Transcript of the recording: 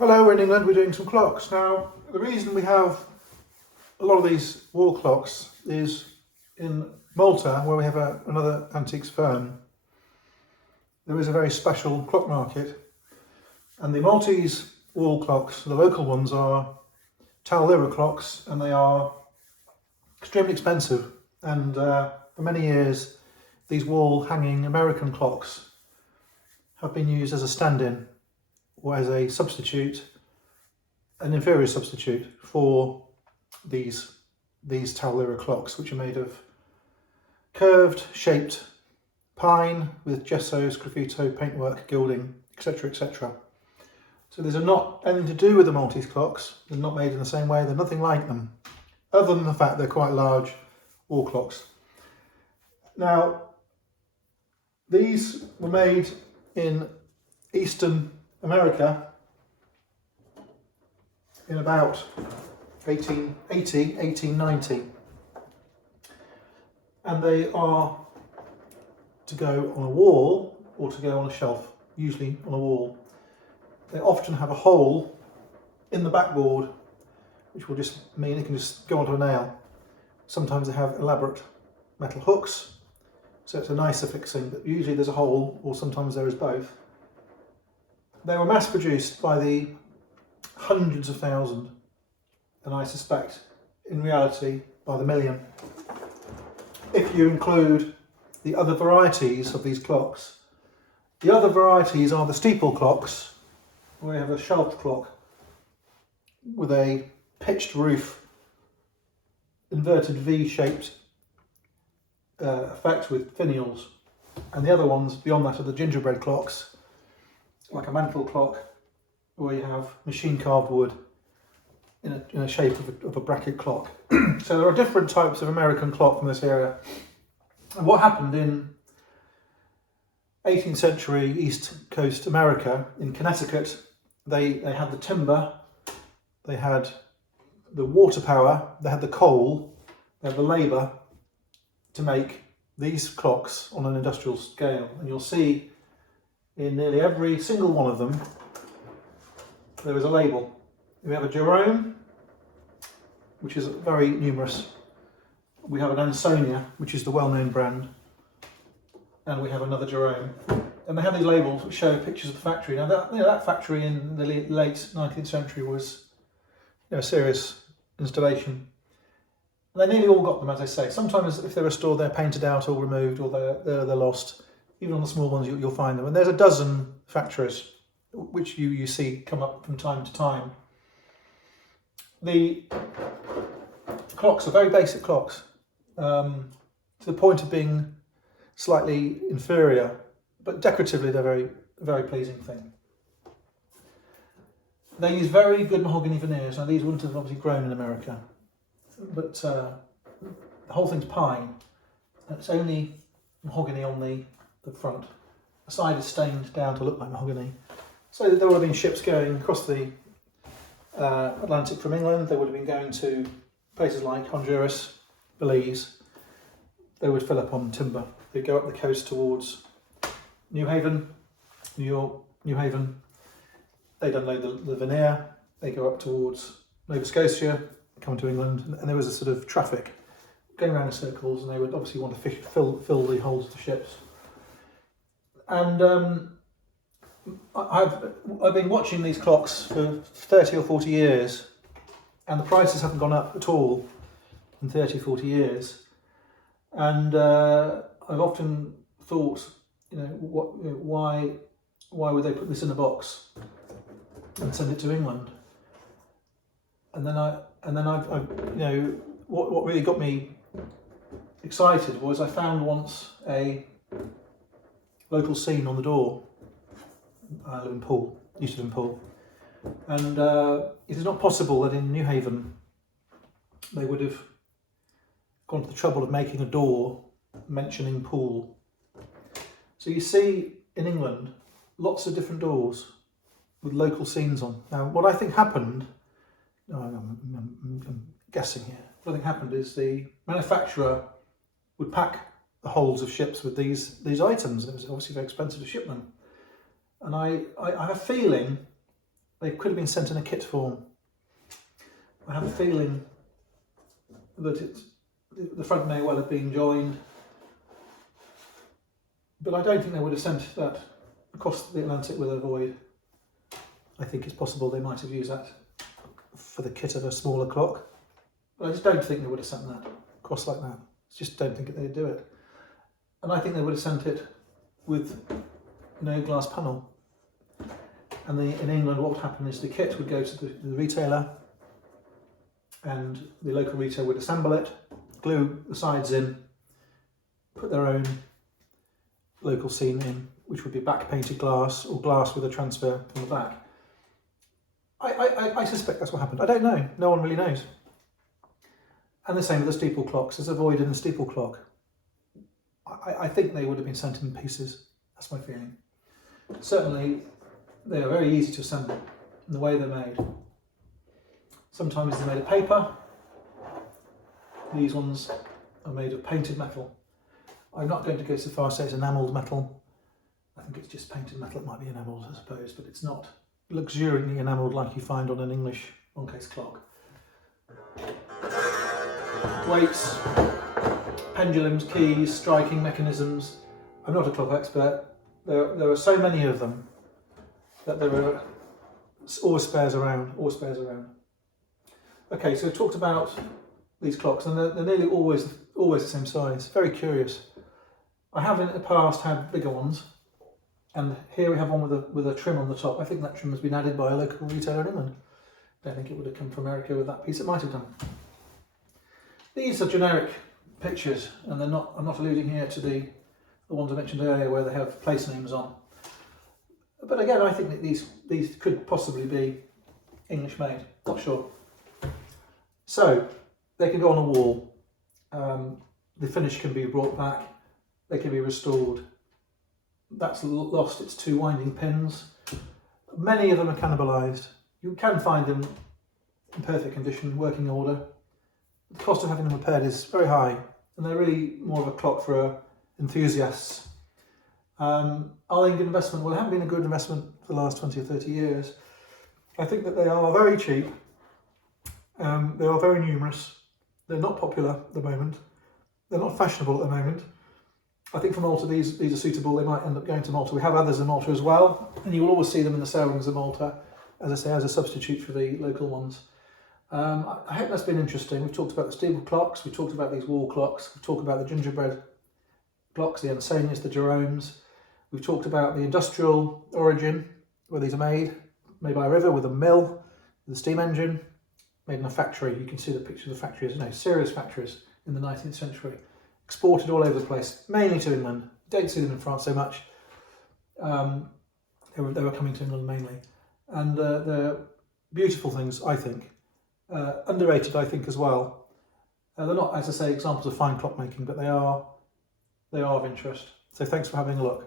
Hello, we're in England, we're doing some clocks. Now, the reason we have a lot of these wall clocks is in Malta, where we have another antiques firm. There is a very special clock market, and the Maltese wall clocks, the local ones, are tal lira clocks, and they are extremely expensive. And for many years, these wall hanging American clocks have been used as a stand-in or as a substitute, an inferior substitute for these tal lira clocks, which are made of curved, shaped pine with gesso, sgraffito, paintwork, gilding, etc., etc. So these are not anything to do with the Maltese clocks. They're not made in the same way. They're nothing like them, other than the fact they're quite large wall clocks. Now, these were made in Eastern America in about 1880, 1890. And they are to go on a wall or to go on a shelf, usually on a wall. They often have a hole in the backboard, which will just mean it can just go onto a nail. Sometimes they have elaborate metal hooks, so it's a nicer fixing, but usually there's a hole, or sometimes there is both. They were mass produced by the hundreds of thousands, and I suspect in reality by the million. If you include the other varieties of these clocks. The other varieties are the steeple clocks, where you have a shelved clock with a pitched roof, inverted V-shaped effect with finials. And the other ones beyond that are the gingerbread clocks, like a mantle clock, where you have machine carved wood in a shape of a bracket clock. So there are different types of American clock from this area. And what happened in 18th century East Coast America, in Connecticut, they had the timber, they had the water power, they had the coal, they had the labour to make these clocks on an industrial scale. And you'll see in nearly every single one of them, there is a label. We have a Jerome, which is very numerous. We have an Ansonia, which is the well-known brand, and we have another Jerome. And they have these labels which show pictures of the factory. Now that factory in the late 19th century was a serious installation. And they nearly all got them, as I say. Sometimes if they're restored, they're painted out or removed, or they're lost. Even on the small ones, you'll find them. And there's a dozen factories which you see come up from time to time. The clocks are very basic clocks, to the point of being slightly inferior, but decoratively they're very, very pleasing thing. They use very good mahogany veneers. Now these wouldn't have obviously grown in America, but the whole thing's pine, and it's only mahogany on the front. The side is stained down to look like mahogany. So there would have been ships going across the Atlantic from England. They would have been going to places like Honduras, Belize. They would fill up on timber. They'd go up the coast towards New Haven, New York, New Haven. They'd unload the veneer. They go up towards Nova Scotia, come to England, and there was a sort of traffic going around in circles, and they would obviously want to fill the holds of the ships. And I've been watching these clocks for 30 or 40 years, and the prices haven't gone up at all in 30, 40 years. And I've often thought, why would they put this in a box and send it to England? And then what really got me excited was I found once a local scene on the door. I live in Poole, used to live in Poole, and it is not possible that in New Haven they would have gone to the trouble of making a door mentioning Poole. So you see in England lots of different doors with local scenes on. Now what I think happened, I'm guessing here, what I think happened is the manufacturer would pack the holds of ships with these items, and it was obviously very expensive to ship them. And I have a feeling they could have been sent in a kit form. I have a feeling that the front may well have been joined, but I don't think they would have sent that across the Atlantic with a void. I think it's possible they might have used that for the kit of a smaller clock, but I just don't think they would have sent that across like that. I just don't think they'd do it. And I think they would have sent it with no glass panel. And in England, what would happen is the kit would go to the retailer, and the local retailer would assemble it, glue the sides in, put their own local seam in, which would be back painted glass or glass with a transfer from the back. I suspect that's what happened. I don't know. No one really knows. And the same with the steeple clocks. There's a void in the steeple clock. I think they would have been sent in pieces. That's my feeling. Certainly, they are very easy to assemble in the way they're made. Sometimes they're made of paper. These ones are made of painted metal. I'm not going to go so far as to say it's enamelled metal. I think it's just painted metal. It might be enamelled, I suppose, but it's not luxuriantly enamelled like you find on an English one-case clock. Weights, pendulums, keys, striking mechanisms. I'm not a clock expert. There are so many of them that there are always spares around. Okay, so we've talked about these clocks, and they're nearly always the same size. Very curious. I have in the past had bigger ones, and here we have one with a trim on the top. I think that trim has been added by a local retailer in England. I don't think it would have come from America with that piece. It might have done. These are generic pictures, and I'm not alluding here to the ones I mentioned earlier where they have place names on. But again, I think that these could possibly be English made. Not sure. So they can go on a wall. The finish can be brought back. They can be restored. That's lost its two winding pins. Many of them are cannibalised. You can find them in perfect condition, working order. The cost of having them repaired is very high, and they're really more of a clock for enthusiasts. Are they a good investment? Well, they haven't been a good investment for the last 20 or 30 years. I think that they are very cheap. They are very numerous. They're not popular at the moment. They're not fashionable at the moment. I think for Malta, these are suitable. They might end up going to Malta. We have others in Malta as well, and you will always see them in the sale rooms of Malta, as I say, as a substitute for the local ones. I hope that's been interesting. We've talked about the steeple clocks, we've talked about these wall clocks, we've talked about the gingerbread clocks, the Ansonias, the Jeromes. We've talked about the industrial origin, where these are made by a river with a mill, with a steam engine, made in a factory. You can see the picture of the factories, serious factories in the 19th century. Exported all over the place, mainly to England. Don't see them in France so much. They were coming to England mainly. And they're beautiful things, I think. Underrated, I think, as well. They're not, as I say, examples of fine clockmaking, but they are of interest. So thanks for having a look.